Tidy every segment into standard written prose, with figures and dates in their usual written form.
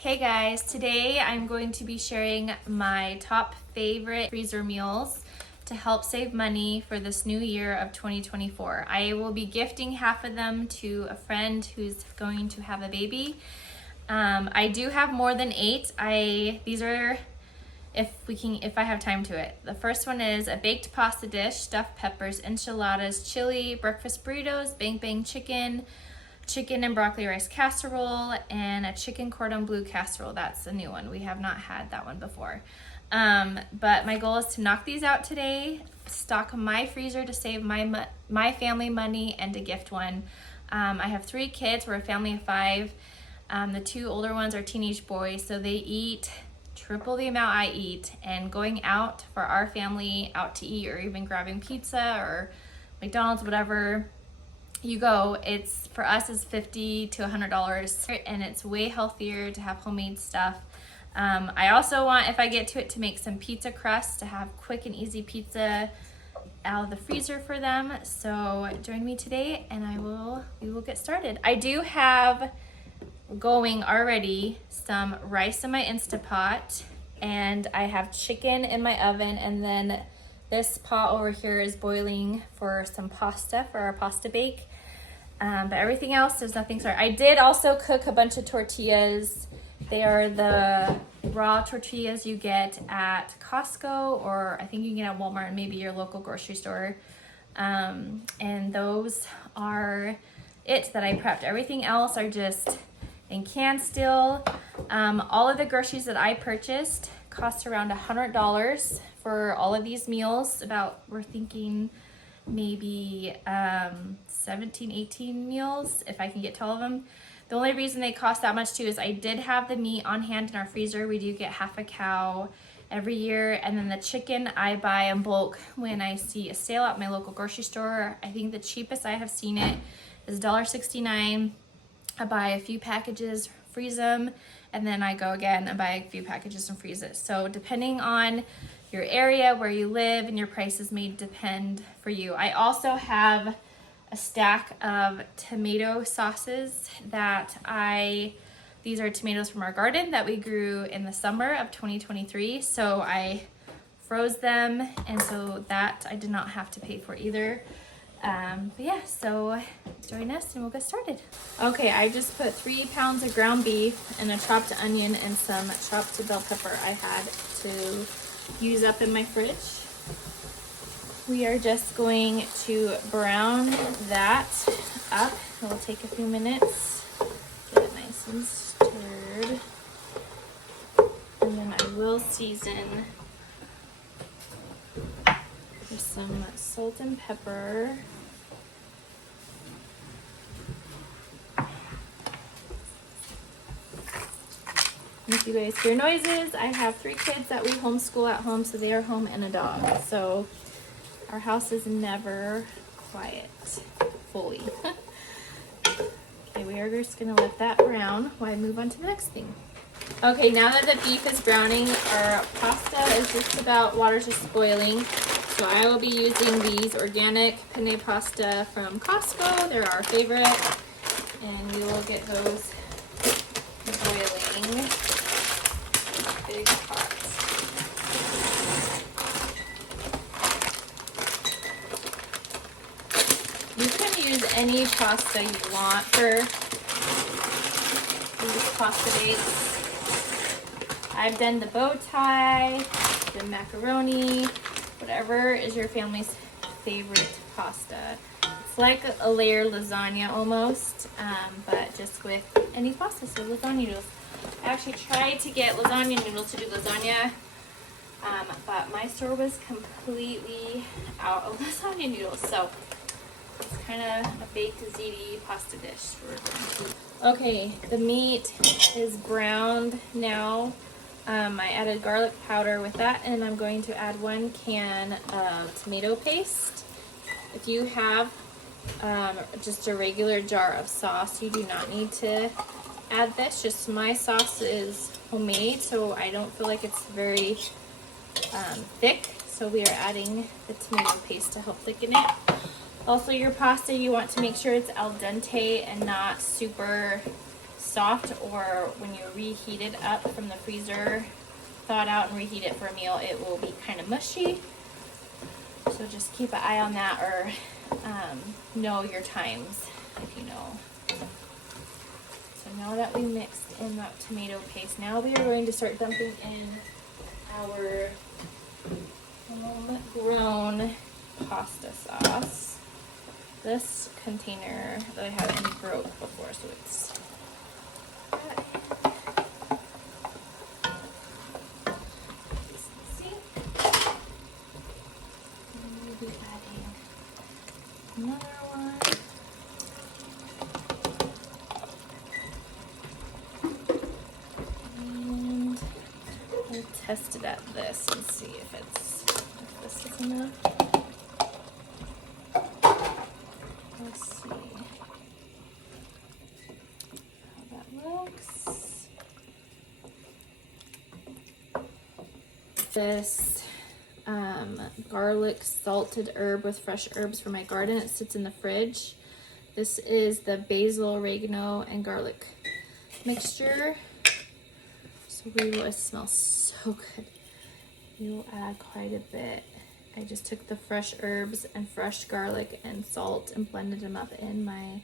Hey guys, today I'm going to be sharing my top favorite freezer meals to help save money for this new year of 2024. I will be gifting half of them to a friend who's going to have a baby. I do have more than 8. These are if I have time to it. The first one is a baked pasta dish, stuffed peppers, enchiladas, chili, breakfast burritos, bang bang chicken and broccoli rice casserole, and a chicken cordon bleu casserole. That's a new one. We have not had that one before. But my goal is to knock these out today, stock my freezer to save my family money, and to gift one. I have 3 kids. We're a family of 5. The 2 older ones are teenage boys, so they eat triple the amount I eat, and going out for our family out to eat, or even grabbing pizza or McDonald's, whatever you go, it's for us is $50 to $100, and it's way healthier to have homemade stuff. I also want, if I get to it, to make some pizza crust to have quick and easy pizza out of the freezer for them. So join me today and we will get started. I do have going already some rice in my Instapot, and I have chicken in my oven, and then this pot over here is boiling for some pasta for our pasta bake. But everything else, there's nothing started. I did also cook a bunch of tortillas. They are the raw tortillas you get at Costco, or I think you can get at Walmart and maybe your local grocery store. And those are it that I prepped. Everything else are just in cans still. All of the groceries that I purchased cost around $100 for all of these meals. We're thinking maybe 17, 18 meals if I can get to all of them. The only reason they cost that much too is I did have the meat on hand in our freezer. We do get half a cow every year, and then the chicken I buy in bulk when I see a sale at my local grocery store. I think the cheapest I have seen it is $1.69. I buy a few packages, freeze them, and then I go again and buy a few packages and freeze it. So depending on your area, where you live, and your prices may depend for you. I also have a stack of tomato sauces these are tomatoes from our garden that we grew in the summer of 2023. So I froze them, and so that I did not have to pay for either. But yeah, so join us and we'll get started. Okay, I just put 3 pounds of ground beef and a chopped onion and some chopped bell pepper I had to use up in my fridge. We are just going to brown that up. It will take a few minutes. Get it nice and stirred. And then I will season with some salt and pepper. And if you guys hear noises, I have 3 kids that we homeschool at home, so they are home, and a dog. So our house is never quiet fully. Okay, we are just gonna let that brown while I move on to the next thing. Okay, now that the beef is browning, our pasta is just about, water's just boiling. So I will be using these organic penne pasta from Costco. They're our favorite. And we will get those boiling. Big pot. You can use any pasta you want for these pasta bakes. I've done the bow tie, the macaroni, whatever is your family's favorite pasta. It's like a layered lasagna almost, but just with any pasta, so lasagna noodles. I actually tried to get lasagna noodles to do lasagna, but my store was completely out of lasagna noodles, so it's kind of a baked ziti pasta dish. Okay, the meat is browned now. I added garlic powder with that, and I'm going to add 1 can of tomato paste. If you have just a regular jar of sauce, you do not need to add this. Just my sauce is homemade, so I don't feel like it's very thick, so we are adding the tomato paste to help thicken it. Also, your pasta, you want to make sure it's al dente and not super soft, or when you reheat it up from the freezer, thaw it out and reheat it for a meal, it will be kind of mushy. So just keep an eye on that, or know your times if you know. So now that we mixed in that tomato paste, now we are going to start dumping in our homegrown pasta sauce. This container that I haven't broke before, so it's see. We'll be adding another one. And we'll test it at this and see if this is enough. Let's see how that looks. This garlic salted herb with fresh herbs from my garden. It sits in the fridge. This is the basil, oregano, and garlic mixture. So it smells so good. We will add quite a bit. I just took the fresh herbs and fresh garlic and salt and blended them up in my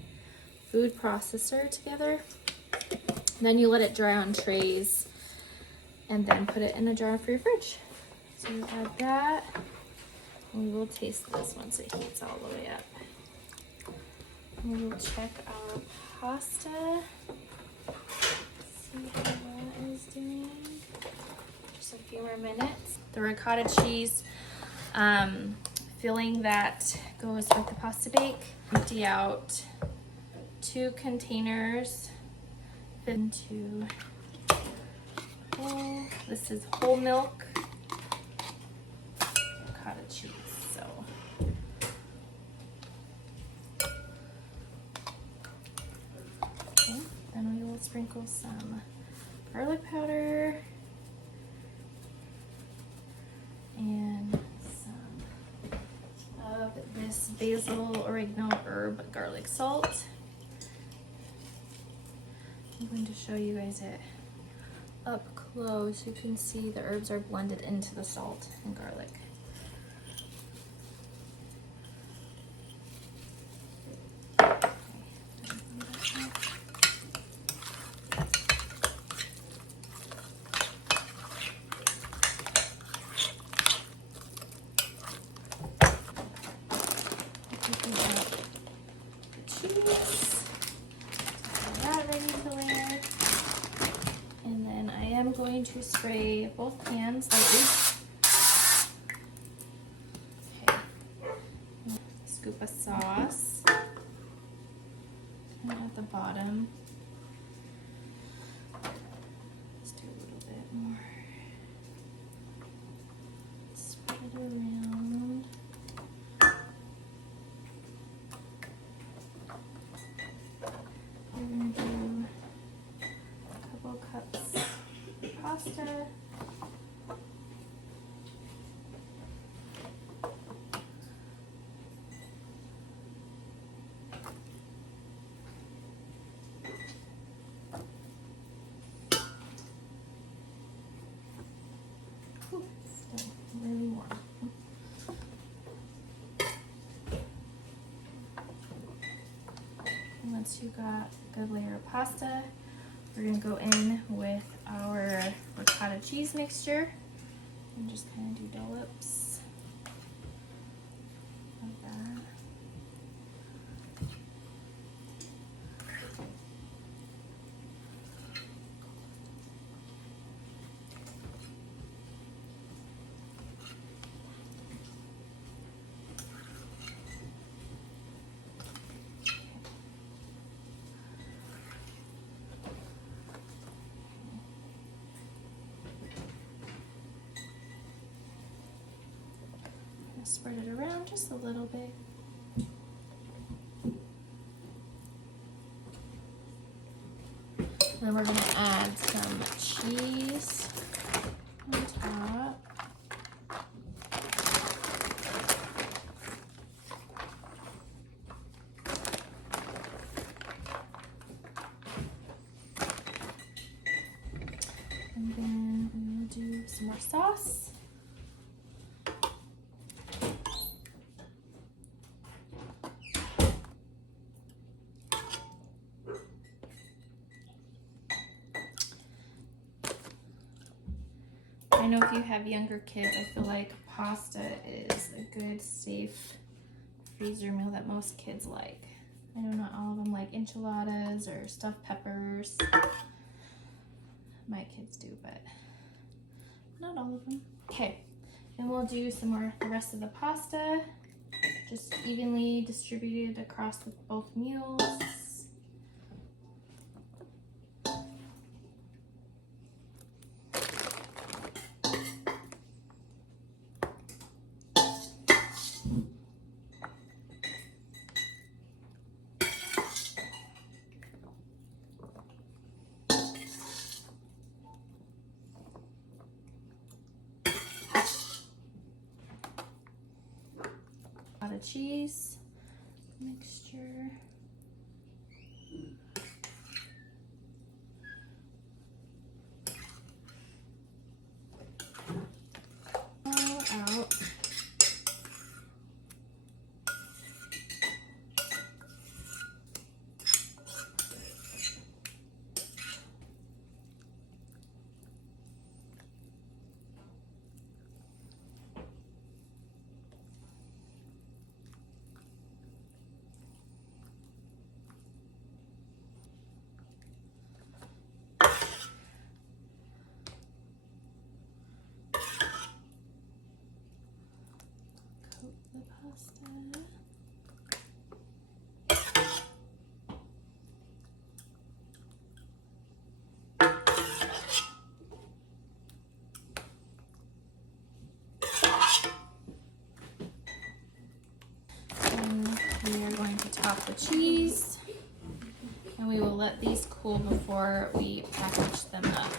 food processor together. Then you let it dry on trays and then put it in a jar for your fridge. So you add that, and we will taste this once it heats all the way up. And we will check our pasta. See how that is doing. Just a few more minutes. The ricotta cheese filling that goes with the pasta bake. Empty out 2 containers into whole. This is whole milk ricotta cheese. So okay, then we will sprinkle some garlic powder and some of this basil, oregano, herb, garlic salt. I'm going to show you guys it up close. You can see the herbs are blended into the salt and garlic. I'm going to spray both pans lightly. Okay. Scoop of sauce. And at the bottom, let's do a little bit more. Spread it around. We're going to do a couple cups pasta. Ooh, it's still really warm. And once you got a good layer of pasta, we're going to go in with our ricotta cheese mixture and just kind of do dollops of that. Spread it around just a little bit. And then we're going to add some cheese on top. And then we will do some more sauce. I know if you have younger kids, I feel like pasta is a good, safe freezer meal that most kids like. I know not all of them like enchiladas or stuffed peppers. My kids do, but not all of them. Okay, then we'll do the rest of the pasta, just evenly distributed across both meals. A lot of cheese mixture. All out. The pasta. And we are going to top the cheese, and we will let these cool before we package them up.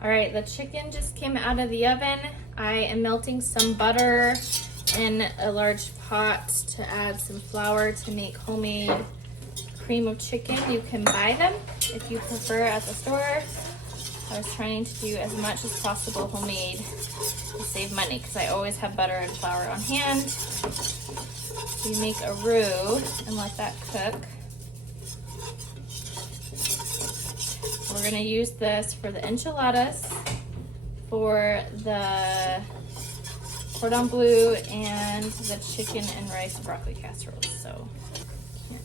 All right, the chicken just came out of the oven. I am melting some butter in a large pot to add some flour to make homemade cream of chicken. You can buy them if you prefer at the store. I was trying to do as much as possible homemade to save money because I always have butter and flour on hand. So you make a roux and let that cook. We're gonna use this for the enchiladas, for the cordon bleu, and the chicken and rice and broccoli casserole. So,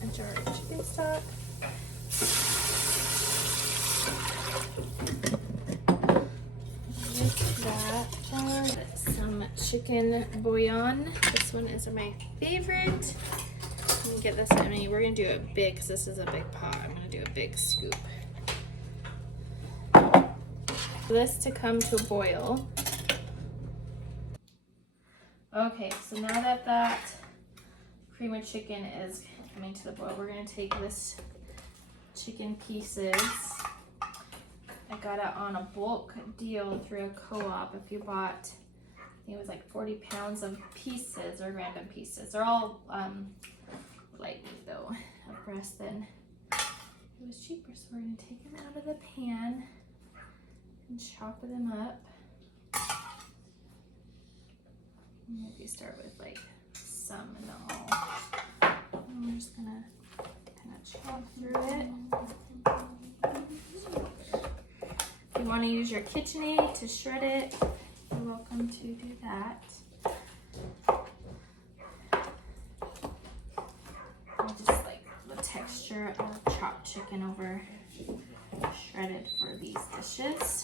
a jar of chicken stock. With that, some chicken bouillon. This one is my favorite. Let me get this. I mean, we're gonna do it big because this is a big pot. I'm gonna do a big scoop. This to come to a boil. Okay, so now that that cream of chicken is coming to the boil, we're gonna take this chicken pieces. I got it on a bulk deal through a co-op. If you bought, I think it was like 40 pounds of pieces or random pieces. They're all light meat though, of breast. Then it was cheaper, so we're gonna take them out of the pan and chop them up. Maybe start with like some and all. And we're just gonna kind of chop through it. If you want to use your KitchenAid to shred it, you're welcome to do that. I just like the texture of chopped chicken over shredded for these dishes.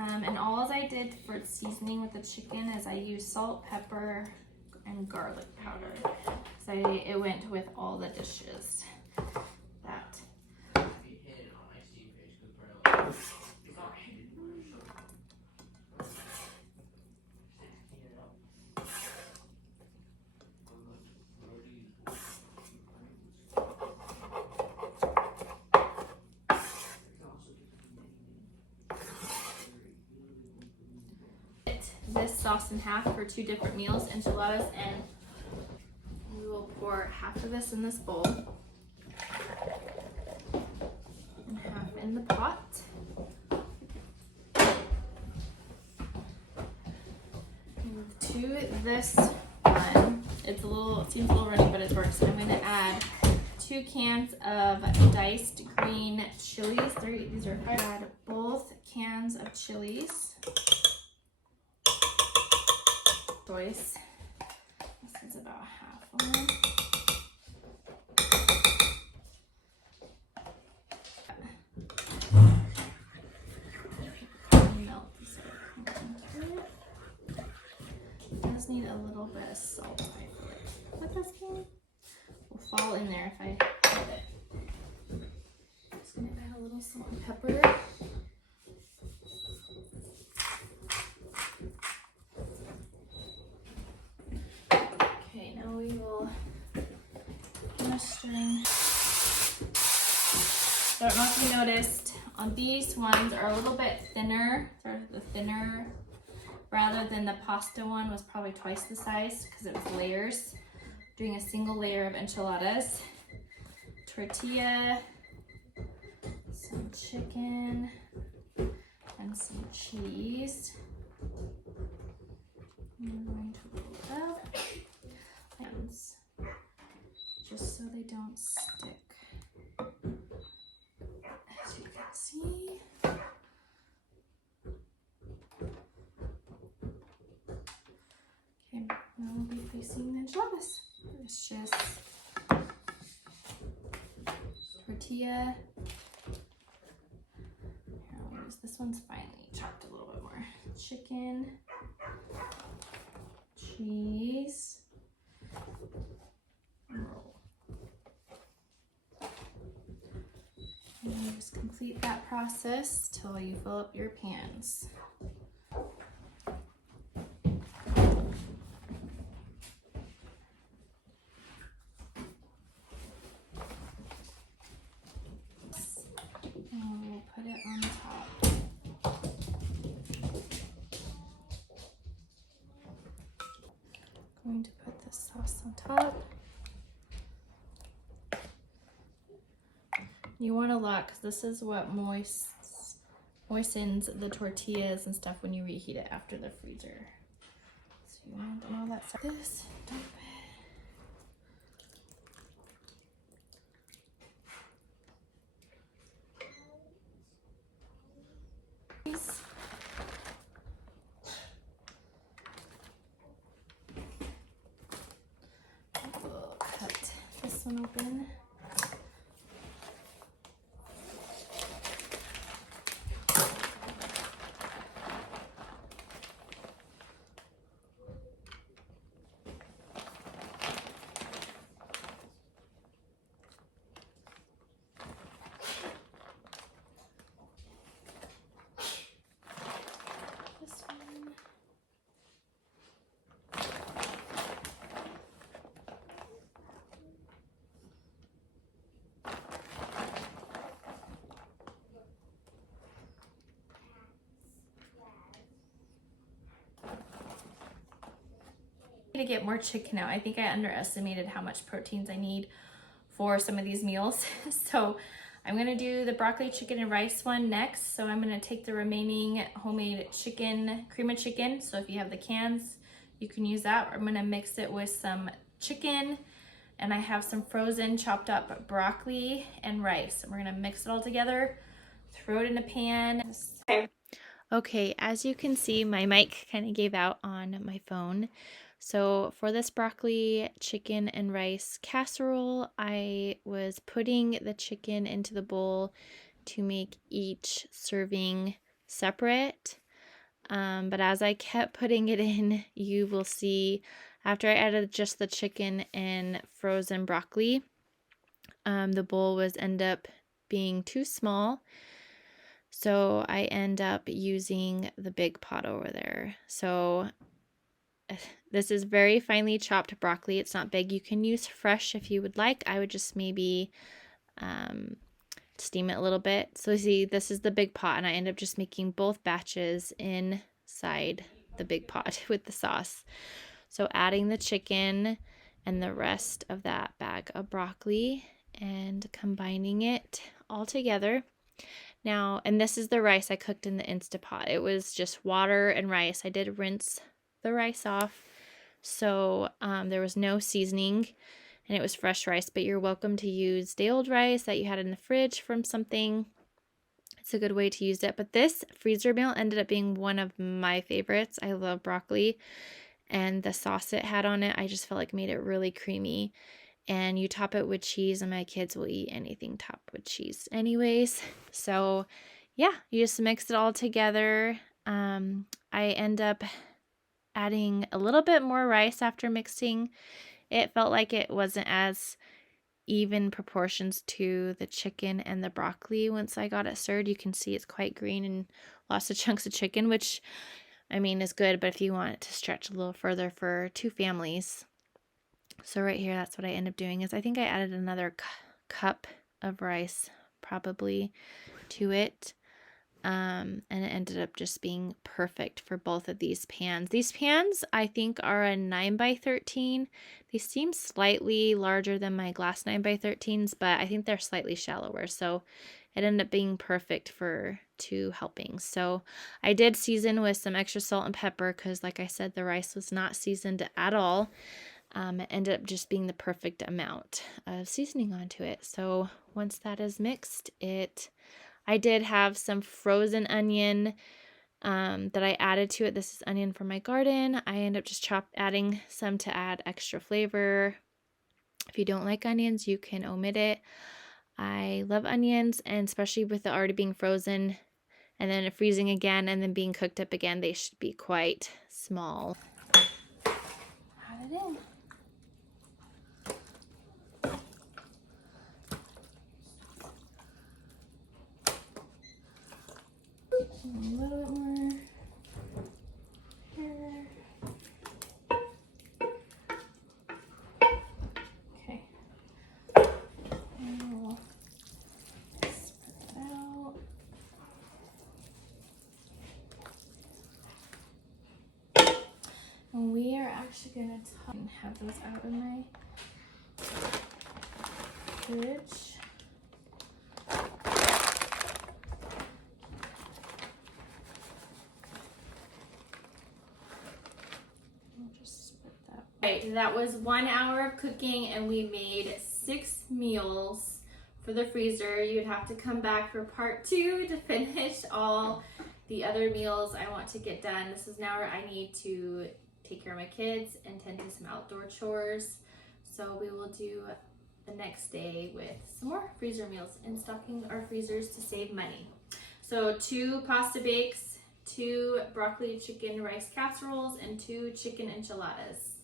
And all I did for seasoning with the chicken is I used salt, pepper, and garlic powder. So it went with all the dishes. That. sauce in half for 2 different meals, enchiladas, and we will pour half of this in this bowl and half in the pot. Move to this one. It seems a little runny, but it works. I'm going to add 2 cans of diced green chilies. These are hard. Add both cans of chilies. Choice. This is about half one. Melt this into it. It does need a little bit of salt, I feel like. But this can will fall in there if I put it. Just gonna add a little salt and pepper. Okay, now we will finish stirring. So I don't know if you noticed, on these ones are a little bit thinner, sort of the thinner, rather than the pasta one was probably twice the size because it was layers. Doing a single layer of enchiladas, tortilla, some chicken, and some cheese. I'm going to roll it up, hands, just so they don't stick. As you can see. Okay, now we'll be placing the enchiladas. It's just tortilla. Here, I'll use this one's finely chopped a little bit more. Chicken, cheese, and roll. And you just complete that process till you fill up your pans. We'll put it on top. Going to put the sauce on top. You want a lot because this is what moistens the tortillas and stuff when you reheat it after the freezer. So you want all that stuff. This, dump it. We'll cut this one open. To get more chicken out. I think I underestimated how much proteins I need for some of these meals. So I'm gonna do the broccoli, chicken, and rice one next. So I'm gonna take the remaining homemade chicken, cream of chicken. So if you have the cans, you can use that. I'm gonna mix it with some chicken, and I have some frozen chopped up broccoli and rice. And we're gonna mix it all together, throw it in a pan. Okay, as you can see, my mic kind of gave out on my phone. So for this broccoli, chicken, and rice casserole, I was putting the chicken into the bowl to make each serving separate. But as I kept putting it in, you will see after I added just the chicken and frozen broccoli, the bowl was end up being too small. So I end up using the big pot over there. So this is very finely chopped broccoli. It's not big. You can use fresh if you would like. I would just maybe steam it a little bit. So see, this is the big pot, and I end up just making both batches inside the big pot with the sauce. So adding the chicken and the rest of that bag of broccoli and combining it all together. Now, and this is the rice I cooked in the Instapot. It was just water and rice. I did rinse the rice off, so there was no seasoning, and it was fresh rice, but you're welcome to use day old rice that you had in the fridge from something. It's a good way to use it. But this freezer meal ended up being one of my favorites. I love broccoli, and the sauce it had on it, I just felt like made it really creamy. And you top it with cheese, and my kids will eat anything topped with cheese anyways. So yeah, you just mix it all together. I end up adding a little bit more rice after mixing. It felt like it wasn't as even proportions to the chicken and the broccoli. Once I got it stirred, you can see it's quite green and lots of chunks of chicken, which I mean is good, but if you want it to stretch a little further for 2 families. So right here, that's what I end up doing is I think I added another cup of rice probably to it. And it ended up just being perfect for both of these pans. These pans, I think, are a 9x13. They seem slightly larger than my glass 9x13s, but I think they're slightly shallower. So it ended up being perfect for 2 helpings. So I did season with some extra salt and pepper because, like I said, the rice was not seasoned at all. It ended up just being the perfect amount of seasoning onto it. So once that is mixed, I did have some frozen onion that I added to it. This is onion from my garden. I end up just adding some to add extra flavor. If you don't like onions, you can omit it. I love onions, and especially with it already being frozen and then freezing again and then being cooked up again, they should be quite small. Add it in. A little bit more here. Okay. And we'll spread it out. And we are actually going to have those out in my fridge. Right, that was 1 hour of cooking, and we made 6 meals for the freezer. You'd have to come back for part 2 to finish all the other meals I want to get done. This is now where I need to take care of my kids and tend to some outdoor chores. So we will do the next day with some more freezer meals and stocking our freezers to save money. So 2 pasta bakes, 2 broccoli chicken rice casseroles, and 2 chicken enchiladas.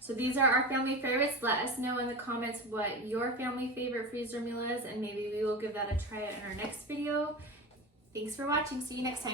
So these are our family favorites. Let us know in the comments what your family favorite freezer meal is, and maybe we will give that a try in our next video. Thanks for watching. See you next time.